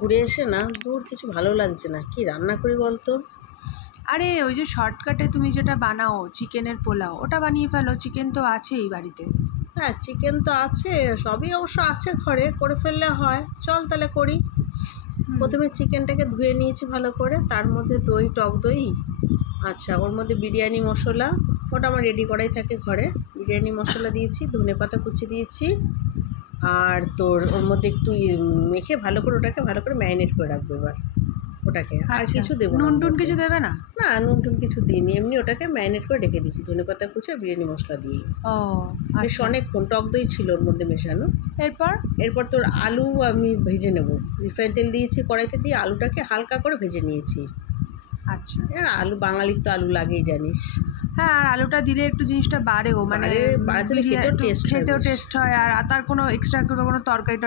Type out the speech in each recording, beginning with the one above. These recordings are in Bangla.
ঘুরে এসে না দূর কিছু ভালো লাগছে না, কি রান্না করি বলতো। আরে ওই যে শর্টকাটে তুমি যেটা বানাও চিকেনের পোলাও, ওটা বানিয়ে ফেলো, চিকেন তো আছেই বাড়িতে। হ্যাঁ চিকেন তো আছে, সবই অবশ্য আছে ঘরে, করে ফেললে হয়। চল তাহলে করি। প্রথমে চিকেনটাকে ধুয়ে নিয়েছি ভালো করে, তার মধ্যে দই, টক দই, আচ্ছা ওর মধ্যে বিরিয়ানি মশলা, ওটা আমার রেডি করাই থাকে ঘরে। বিরিয়ানি মশলা দিয়েছি, ধনেপাতা কুচি দিয়েছি, আর তোর ওর মধ্যে একটু মেখে ভালো করে ওটাকে ভালো করে ম্যারিনেট করে রাখবো এবার ওটাকে। আর কিছু দেবো না, নুন টুন কিছু দেবে না? না নুন টুন কিছু দিইনি, এমনি ওটাকে ম্যারিনেট করে রেখে দিয়েছি ধনেপাতা কুচি আর বিরিয়ানি মশলা দিয়ে। ও বেশ অনেকক্ষণ, টক দই ছিল ওর মধ্যে মেশানো। এরপর তোর আলু আমি ভেজে নেব, রিফাইন তেল দিয়েছি কড়াইতে, দিয়ে আলুটাকে হালকা করে ভেজে নিয়েছি। আচ্ছা, আর আলু বাঙালির তো আলু লাগেই জানিস। হ্যাঁ, আর আলুটা দিলে একটু জিনিসটা বাড়েও, মানে খেতেও টেস্ট হয়, আর তার কোনো এক্সট্রা কোনো তরকারি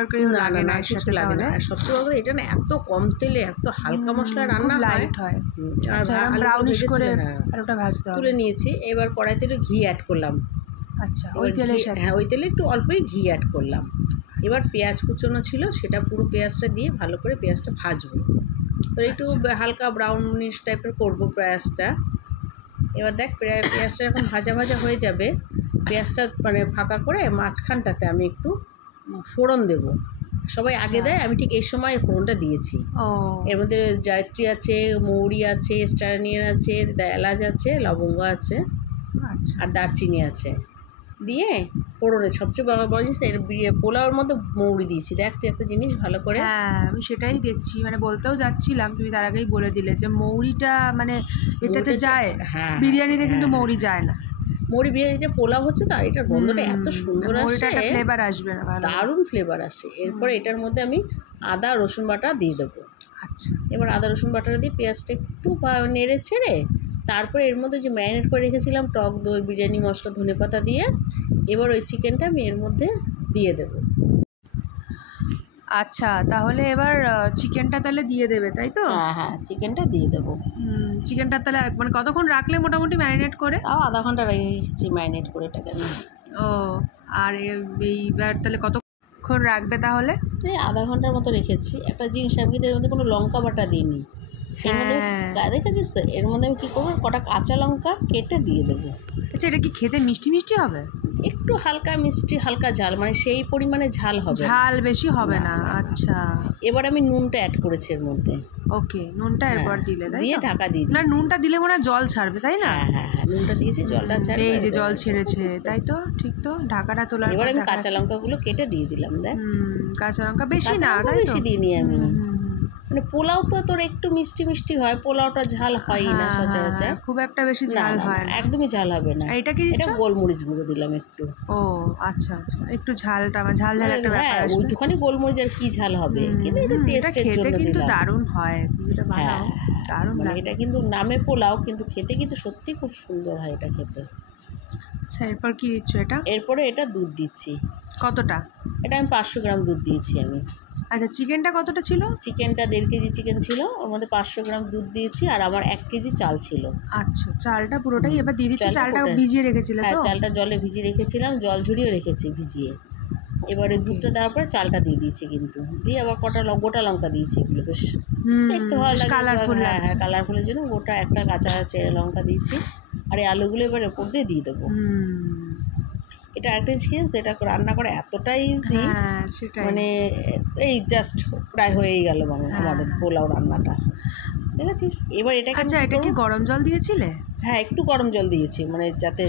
লাগে না, কিছু লাগে না। আর সবচেয়ে বড় এটা না এত কম তেলে এত হালকা মশলা রান্না হয়। আচ্ছা, ব্রাউনিশ করে আলুটা ভাজতে হবে। তুলে নিয়েছি, এবার কড়াইতে একটু ঘি অ্যাড করলাম। আচ্ছা, ওই তেলে? হ্যাঁ ওই তেলে একটু অল্পই ঘি অ্যাড করলাম। এবার পেঁয়াজ কুচোনো ছিল, সেটা পুরো পেঁয়াজটা দিয়ে ভালো করে পেঁয়াজটা ভাজবো। তো একটু হালকা ব্রাউনিশ টাইপের করবো পেঁয়াজটা। এবার দেখ পেঁয়াজটা যখন ভাজা ভাজা হয়ে যাবে, পেঁয়াজটা মানে ফাঁকা করে মাঝখানটাতে আমি একটু ফোড়ন দেব। সবাই আগে দেয়, আমি ঠিক এই সময় ফোড়নটা দিয়েছি। এর মধ্যে জয়ত্রী আছে, মৌরি আছে, স্টার আনিয়ন আছে, এলাচ আছে, লবঙ্গ আছে, আর দারচিনি আছে। দিয়ে ফোড়নে সবচেয়ে বড় জিনিস এর পোলাওর মধ্যে মৌরি দিয়েছি। দেখ তুই একটা জিনিস ভালো করে। হ্যাঁ আমি সেটাই দেখছি, মানে বলতেও যাচ্ছিলাম, তুমি তার আগেই বলে দিলে যে মৌরিটা মানে এটাতে যায়। হ্যাঁ বিরিয়ানিতে কিন্তু মৌরি যায় না। মৌরি বিরিয়ানিতে পোলাও হচ্ছে তো, আর এটার গন্ধটা এত সুন্দর আসে, ফ্লেভার আসবে না, দারুণ ফ্লেভার আসে। এরপরে এটার মধ্যে আমি আদা রসুন বাটা দিয়ে দেবো। আচ্ছা, এবার আদা রসুন বাটাটা দিয়ে পেঁয়াজটা একটু নেড়ে ছেড়ে, তারপরে এর মধ্যে যে ম্যারিনেট করে রেখেছিলাম টক দই, বিরিয়ানি মশলা, ধনেপাতা দিয়ে, এবার ওই চিকেনটা আমি এর মধ্যে দিয়ে দেবো। আচ্ছা, তাহলে এবার চিকেনটা তাহলে দিয়ে দেবে, তাই তো? হ্যাঁ চিকেনটা দিয়ে দেবো। চিকেনটা তাহলে মানে কতক্ষণ রাখলে মোটামুটি ম্যারিনেট করে? তাও আধা ঘন্টা রেখেছি ম্যারিনেট করে এটাকে আমি। ও, আর এইবার তাহলে কতক্ষণ রাখবে তাহলে? এই আধা ঘন্টার মতো রেখেছি। একটা জিনিস আমি কিন্তু এর মধ্যে কোনো লঙ্কা বাটা দিইনি। দেখেছিস তো, এর মধ্যে আমি কী করবো, কটা কাঁচা লঙ্কা কেটে দিয়ে দেবো। আচ্ছা, এটা কি খেতে মিষ্টি মিষ্টি হবে? একটু হালকা মিষ্টি, হালকা ঝাল, মানে সেই পরিমাণে ঝাল হবে, ঝাল বেশি হবে না। আচ্ছা, এবার আমি নুনটা অ্যাড করেছি এর মধ্যে। ওকে, নুনটা এরপর দিলে, দিয়ে ঢাকা দিয়ে দিই। না, নুনটা দিলে মনে হয় জল ছাড়বে, তাই না? হ্যাঁ নুনটা দিয়েছি, জলটা ছাড়বে। এই যে জল ছেড়েছে, তাই তো? ঠিক তো, ঢাকাটা তোলার পর এবার আমি কাঁচা লঙ্কাগুলো কেটে দিয়ে দিলাম। দেখ কাঁচা লঙ্কা বেশি না, বেশি দিইনি আমি। মানে পোলাও তো তোর একটু মিষ্টি মিষ্টি হয়, পোলাওটা ঝাল হয় না সচরাচর, খুব একটা বেশি ঝাল হয় না, একদমই ঝাল হবে না। এটা কি? এটা গোলমরিচ গুঁড়ো দিলাম একটু। ও আচ্ছা আচ্ছা, একটু ঝালটা ঝাল ঝাল একটা ব্যাপার আসবে। ওইটুখানি গোলমরিচ আর কি ঝাল হবে, কিন্তু একটু টেস্টের জন্য দিলাম। কিন্তু দারুণ হয়, যেটা বানাও দারুণ লাগে। এটা কিন্তু নামে পোলাও, কিন্তু খেতে কিন্তু সত্যি খুব সুন্দর হয় এটা খেতে। আচ্ছা, এরপর কি দিচ্ছ এটা? এরপরে এটা দুধ দিচ্ছি। কতটা? এটা আমি 500 গ্রাম দুধ দিয়েছি আমি। আচ্ছা, চিকেনটা কতটা ছিল? চিকেনটা 1.5 কেজি চিকেন ছিল, ওর মধ্যে 500 গ্রাম দুধ দিয়েছি, আর আমার 1 কেজি চাল ছিল। আচ্ছা, চালটা পুরোটাই এবার দিয়ে দিচ্ছি। চালটা ভিজিয়ে রেখেছিলে তো? হ্যাঁ, চালটা জলে ভিজিয়ে রেখেছিলাম, জল ঝরিয়ে রেখেছি ভিজিয়ে। এবারে দুধটা দেওয়ার পরে চালটা দিয়ে দিয়েছি, কিন্তু দিয়ে আবার কটা গোটা লঙ্কা দিয়েছি, এগুলো বেশ দেখতে ভালো লাগে, কালারফুল। হ্যাঁ কালারফুলের জন্য গোটা একটা কাঁচা লঙ্কা দিয়েছি। আর এই আলুগুলো এবার ওপর দিয়ে দিয়ে দেবো। এটা একটা জিনিস, এটা রান্না করা এতটাই ইজি, মানে এই জাস্ট প্রায় হয়েই গেল আমাদের পোলাও রান্নাটা, দেখেছিস? এবার এটাকে, আচ্ছা, এটা কি গরম জল দিয়েছিলে? হ্যাঁ একটু গরম জল দিয়েছি, মানে যাতে,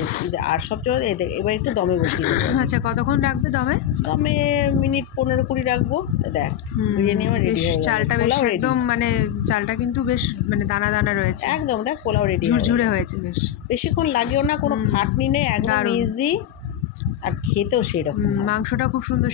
আর সবচেয়ে এবার একটু দমে বসিয়ে দেবো। আচ্ছা, কতক্ষণ রাখবে দমে? দমে মিনিট 15-20 রাখবো। দেখ বিরিয়ানি আমার রেডি হয়ে গেল। চালটা বেশ একদম, মানে চালটা কিন্তু বেশ মানে দানা দানা রয়েছে একদম। দেখ পোলাও রেডি, ঝুরঝুরে হয়েছে, বেশ বেশিক্ষণ লাগেও না, কোনো খাটনি নেই, একদম ইজি, আর খেতেও সেই রকম। মাংসটা খুব সুন্দর